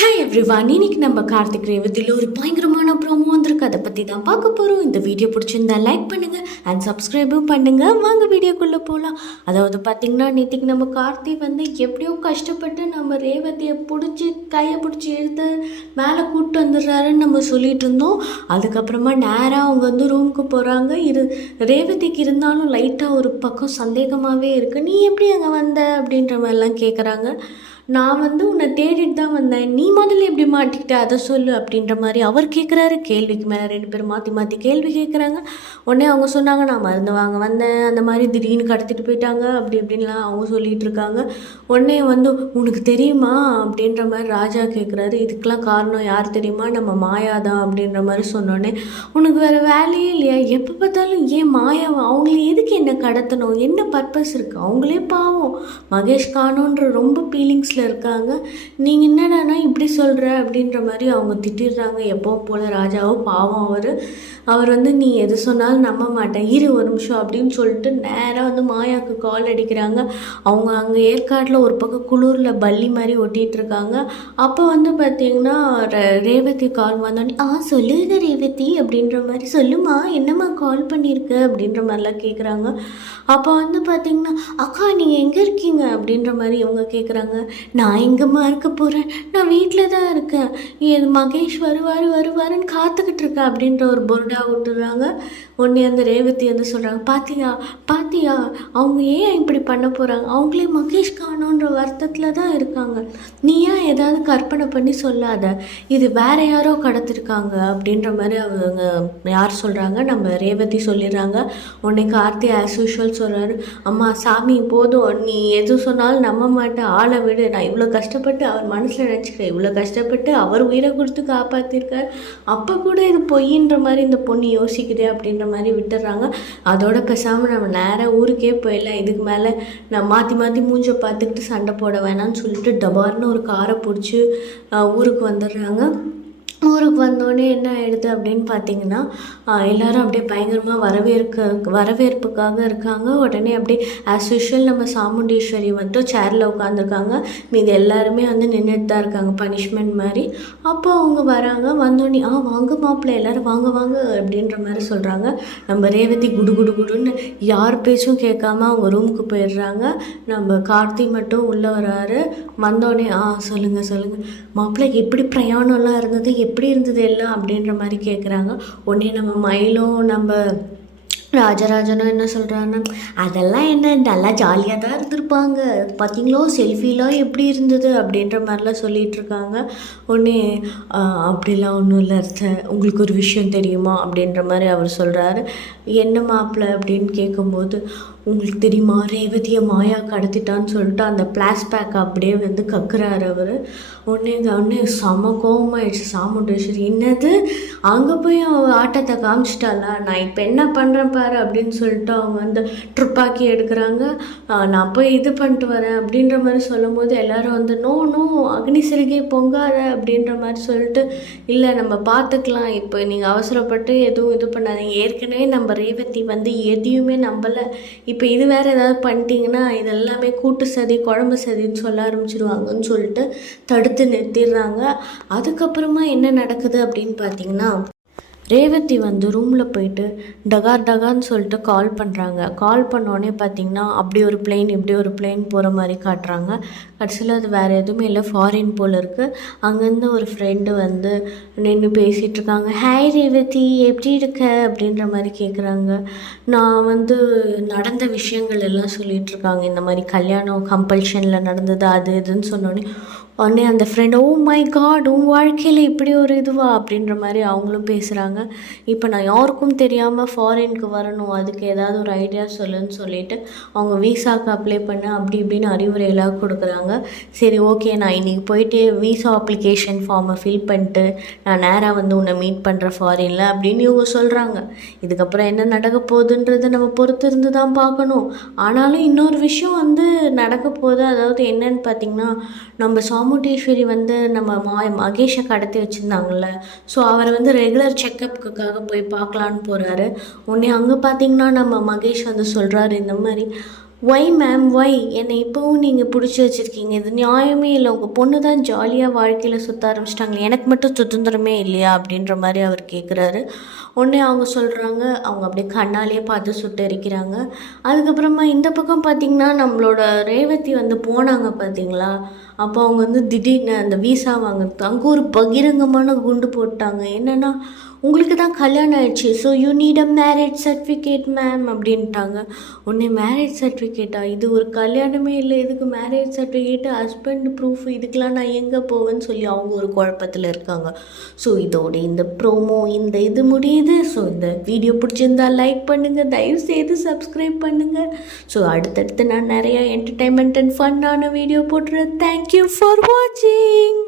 Hi everyone, இன்னைக்கு நம்ம கார்த்திக் ரேவதியில் ஒரு பயங்கரமான ப்ரோமோ வந்திருக்கு. அதை பற்றி தான் பார்க்க போகிறோம். இந்த வீடியோ பிடிச்சிருந்தா லைக் பண்ணுங்கள் அண்ட் சப்ஸ்கிரைபும் பண்ணுங்கள். வாங்க வீடியோக்குள்ளே போகலாம். அதாவது பார்த்திங்கன்னா, நேற்றுக்கு நம்ம கார்த்தி வந்து எப்படியோ கஷ்டப்பட்டு நம்ம ரேவதியை பிடிச்சி கையை பிடிச்சி இழுத்து மேலே கூப்பிட்டு வந்துடுறாருன்னு நம்ம சொல்லிட்டு இருந்தோம். அதுக்கப்புறமா நேராக அவங்க வந்து ரூமுக்கு போகிறாங்க. ரேவதிக்கு இருந்தாலும் லைட்டாக ஒரு பக்கம் சந்தேகமாகவே இருக்குது. நீ எப்படி அங்கே வந்த அப்படின்ற மாதிரிலாம் கேட்குறாங்க. நான் வந்து உன்னை தேடிட்டு தான் வந்தேன், நீ முதல்ல எப்படி மாட்டிக்கிட்ட அதை சொல்லு அப்படின்ற மாதிரி அவர் கேட்குறாரு. கேள்விக்கு மேலே ரெண்டு பேரும் மாற்றி மாற்றி கேள்வி கேட்குறாங்க. உடனே அவங்க சொன்னாங்க, நான் மருந்து வாங்க வந்தேன், அந்த மாதிரி திடீர்னு கடத்திட்டு போயிட்டாங்க அப்படி இப்படின்லாம் அவங்க சொல்லிகிட்டு இருக்காங்க. உடனே வந்து உனக்கு தெரியுமா அப்படின்ற மாதிரி ராஜா கேட்குறாரு. இதுக்கெலாம் காரணம் யார் தெரியுமா, நம்ம மாயா தான் அப்படின்ற மாதிரி சொன்னோடனே, உனக்கு வேறு வேலையே இல்லையா, எப்போ பார்த்தாலும் ஏன் மாயாவை, அவங்களே எதுக்கு என்ன கடத்தணும், என்ன பர்பஸ் இருக்குது, அவங்களே பாவம் மகேஷ் காணோன்ற ரொம்ப ஃபீலிங்ஸ் இருக்காங்க, நீங்கள் என்னடானா இப்படி சொல்கிற அப்படின்ற மாதிரி அவங்க திட்டிடுறாங்க. எப்பவும் போல் ராஜாவும் பாவம் அவர் வந்து நீ எது சொன்னாலும் நம்ப மாட்டேன், இரு ஒரு நிமிஷம் அப்படின்னு சொல்லிட்டு நேராக வந்து மாயாவுக்கு கால் அடிக்கிறாங்க. அவங்க அங்கே ஏற்காட்டில் ஒரு பக்கம் குளூரில் பள்ளி மாதிரி ஒட்டிகிட்டு இருக்காங்க. அப்போ வந்து பார்த்திங்கன்னா ரேவதி கால் வந்தோடனே சொல்லுங்க ரேவதி அப்படின்ற மாதிரி, சொல்லுமா என்னம்மா கால் பண்ணியிருக்க அப்படின்ற மாதிரிலாம் கேட்குறாங்க. அப்போ வந்து பார்த்திங்கன்னா, அக்கா நீங்கள் எங்கே இருக்கீங்க அப்படின்ற மாதிரி இவங்க கேட்குறாங்க. நான் எங்கேம்மா இருக்க போகிறேன், நான் வீட்டில் தான் இருக்கேன், என் மகேஷ் வருவாருன்னு காத்துக்கிட்டு இருக்கேன் அப்படின்ற ஒரு பொருடாக விட்டுறாங்க. உடனே அந்த ரேவதி வந்து சொல்கிறாங்க, பாத்தியா அவங்க ஏன் இப்படி பண்ண போகிறாங்க, அவங்களே மகேஷ் காணோன்ற வருத்தத்தில் தான் இருக்காங்க, நீ ஏன் ஏதாவது கற்பனை பண்ணி சொல்லாத, இது வேற யாரோ கடத்திருக்காங்க அப்படின்ற மாதிரி அவங்க யார் சொல்கிறாங்க, நம்ம ரேவதி சொல்லிடுறாங்க. உடனே கார்த்தி ஆஸ் யூஷுவல் சொல்கிறாரு, அம்மா சாமி போதும், நீ எது சொன்னாலும் நம்ப மாட்டேன், ஆளை விடு, நான் இவ்வளோ கஷ்டப்பட்டு அவர் மனசில் நினச்சிக்கிறேன், இவ்வளோ கஷ்டப்பட்டு அவர் உயிரை கொடுத்து காப்பாற்றிருக்கார், அப்போ கூட இது பொய்ன்ற மாதிரி இந்த பொண்ணு யோசிக்குதே அப்படின்ற மாதிரி விட்டுடுறாங்க. அதோட பேசாமல் நம்ம நேராக ஊருக்கே போயிடலாம், இதுக்கு மேலே நான் மாற்றி மூஞ்சை பார்த்துக்கிட்டு சண்டை போட வேணாம்னு சொல்லிட்டு டபார்னு ஒரு காரை பிடிச்சி ஊருக்கு வந்துடுறாங்க. ஊருக்கு வந்தோடனே என்ன ஆகிடுது அப்படின்னு பார்த்தீங்கன்னா, எல்லோரும் அப்படியே பயங்கரமாக வரவேற்புக்காக இருக்காங்க. உடனே அப்படியே ஆஸ் யூஷுவல் நம்ம சாமுண்டீஸ்வரி வந்து சேரில் உட்காந்துருக்காங்க, மீது எல்லாருமே வந்து நின்றுட்டு தான் இருக்காங்க பனிஷ்மெண்ட் மாதிரி. அப்போ அவங்க வராங்க. வந்தோடனே வாங்க மாப்பிள்ளை எல்லோரும் வாங்க அப்படின்ற மாதிரி சொல்கிறாங்க. நம்ம ரேவதி குடுன்னு யார் பேச்சும் கேட்காம அவங்க ரூமுக்கு போயிடுறாங்க. நம்ம கார்த்தி மட்டும் உள்ளே வராரு. வந்தோடனே சொல்லுங்கள் மாப்பிள்ளைக்கு எப்படி பிரயாணம்லாம் இருந்தது, எப்படி இருந்தது எல்லாம் அப்படின்ற மாதிரி கேட்குறாங்க. உடனே நம்ம மயிலும் நம்ம ராஜராஜனும் என்ன சொல்கிறாங்கன்னா, அதெல்லாம் என்ன நல்லா ஜாலியாக தான் இருந்திருப்பாங்க, பார்த்தீங்களோ செல்ஃபிலாம் எப்படி இருந்தது அப்படின்ற மாதிரிலாம் சொல்லிகிட்டு இருக்காங்க. உடனே அப்படிலாம் ஒன்றும் இல்லை உங்களுக்கு ஒரு விஷயம் தெரியுமா அப்படின்ற மாதிரி அவர் சொல்கிறாரு. என்ன மாப்பிள்ளை அப்படின்னு கேட்கும்போது, உங்களுக்கு தெரியுமா ரேவதியை மாயா கடத்திட்டான்னு சொல்லிட்டு அந்த பேக் அப்படியே வந்து கக்குறாரு அவர். உடனே செம கோவமாயிடுச்சு சாமுண்டேஸ்வரி. என்னது அங்கே போய் அவன் ஆட்டத்தை காமிச்சிட்டாளா, நான் இப்போ என்ன பண்ணுறேன் பாரு அப்படின்னு சொல்லிட்டு அவங்க வந்து ட்ரிப்பாக்கி எடுக்கிறாங்க. நான் போய் இது பண்ணிட்டு வரேன் அப்படின்ற மாதிரி சொல்லும் போது எல்லோரும் வந்து நோ அக்னி சிறுகை பொங்காத அப்படின்ற மாதிரி சொல்லிட்டு, இல்லை நம்ம பார்த்துக்கலாம், இப்போ நீங்கள் அவசரப்பட்டு எதுவும் இது பண்ணாதீங்க, ஏற்கனவே நம்ம ரேவதி வந்து எதையுமே நம்பலை, இப்போ இது வேறு ஏதாவது பண்ணிட்டீங்கன்னா இது எல்லாமே கூட்டு சதி குழம்பு சதின்னு சொல்ல ஆரம்பிச்சிடுவாங்கன்னு சொல்லிட்டு தடுத்து நிறுத்திடுறாங்க. அதுக்கப்புறமா என்ன நடக்குது அப்படின்னு பார்த்தீங்கன்னா, ரேவதி வந்து ரூமில் போயிட்டு டகான்னு சொல்லிட்டு கால் பண்ணுறாங்க. கால் பண்ணோடனே பார்த்திங்கன்னா அப்படி ஒரு பிளெயின் இப்படி ஒரு பிளெயின் போகிற மாதிரி காட்டுறாங்க. கடைசியில் அது வேறு எதுவுமே இல்லை, ஃபாரின் போல் இருக்குது. அங்கேருந்து ஒரு ஃப்ரெண்டு வந்து நின்று பேசிகிட்டு இருக்காங்க. ஹாய் ரேவதி எப்படி இருக்க அப்படின்ற மாதிரி கேட்குறாங்க. நான் வந்து நடந்த விஷயங்கள் எல்லாம் சொல்லிகிட்ருக்காங்க. இந்த மாதிரி கல்யாணம் கம்பல்ஷனில் நடந்தது அது இதுன்னு சொன்னோடனே உடனே அந்த ஃப்ரெண்ட், ஓ மை காட் உன் வாழ்க்கையில் இப்படி ஒரு இதுவா அப்படின்ற மாதிரி அவங்களும் பேசுகிறாங்க. இப்போ நான் யாருக்கும் தெரியாமல் ஃபாரினுக்கு வரணும், அதுக்கு ஏதாவது ஒரு ஐடியா சொல்லுன்னு சொல்லிட்டு அவங்க வீசாவுக்கு அப்ளை பண்ண அப்படி இப்படின்னு அறிவுரையெல்லாம் கொடுக்குறாங்க. சரி ஓகே, நான் இன்றைக்கி போயிட்டு வீசா அப்ளிகேஷன் ஃபார்மை ஃபில் பண்ணிட்டு நான் நேராக வந்து உன்னை மீட் பண்ணுற ஃபாரினில் அப்படின்னு இவங்க சொல்கிறாங்க. இதுக்கப்புறம் என்ன நடக்க போகுதுன்றது நம்ம பொறுத்து இருந்து தான் பார்க்கணும். ஆனாலும் இன்னொரு விஷயம் வந்து நடக்க போகுது. அதாவது என்னன்னு பார்த்திங்கன்னா, நம்ம சாமுண்டீஸ்வரி வந்து நம்ம மகேஷை கடத்தி வச்சுருந்தாங்கள்ல, ஸோ அவர் வந்து ரெகுலர் செக்கப்புக்காக போய் பார்க்கலான்னு போகிறாரு. உடனே அங்கே பார்த்திங்கன்னா நம்ம மகேஷ் வந்து சொல்கிறாரு, இந்த மாதிரி ஒய் மேம் ஒய் என்னை இப்போவும் நீங்கள் பிடிச்சி வச்சுருக்கீங்க, இது நியாயமே இல்லை, உங்கள் பொண்ணு தான் ஜாலியாக வாழ்க்கையில் சுற்ற ஆரம்பிச்சிட்டாங்களே, எனக்கு மட்டும் சுதந்திரமே இல்லையா அப்படின்ற மாதிரி அவர் கேட்குறாரு. உடனே அவங்க சொல்கிறாங்க, அவங்க அப்படியே கண்ணாலேயே பார்த்து சுட்டரிக்கிறாங்க. அதுக்கப்புறமா இந்த பக்கம் பார்த்திங்கன்னா நம்மளோட ரேவதி வந்து போனாங்க பார்த்தீங்களா, அப்போ அவங்க வந்து திடீர்னு அந்த வீசா வாங்குறதுக்கு அங்கே ஒரு பகிரங்கமான குண்டு போட்டாங்க. என்னென்னா, உங்களுக்கு தான் கல்யாணம் ஆயிடுச்சு, so you need a marriage certificate ma'am அப்படின்ட்டாங்க. உடனே மேரேஜ் சர்டிஃபிகேட்டா, இது ஒரு கல்யாணமே இல்லை, இதுக்கு மேரேஜ் சர்டிஃபிகேட்டு, ஹஸ்பண்ட் ப்ரூஃப், இதுக்கெலாம் நான் எங்கே போவேன்னு சொல்லி அவங்க ஒரு குழப்பத்தில் இருக்காங்க. ஸோ இதோட இந்த ப்ரோமோ இந்த இது முடியுது. ஸோ இந்த வீடியோ பிடிச்சிருந்தா லைக் பண்ணுங்கள், தயவுசெய்து சப்ஸ்கிரைப் பண்ணுங்கள். ஸோ அடுத்தடுத்து நான் நிறையா என்டர்டைன்மெண்ட் அண்ட் ஃபன்னான வீடியோ போட்டுறேன். தேங்க்யூ ஃபார் வாட்சிங்.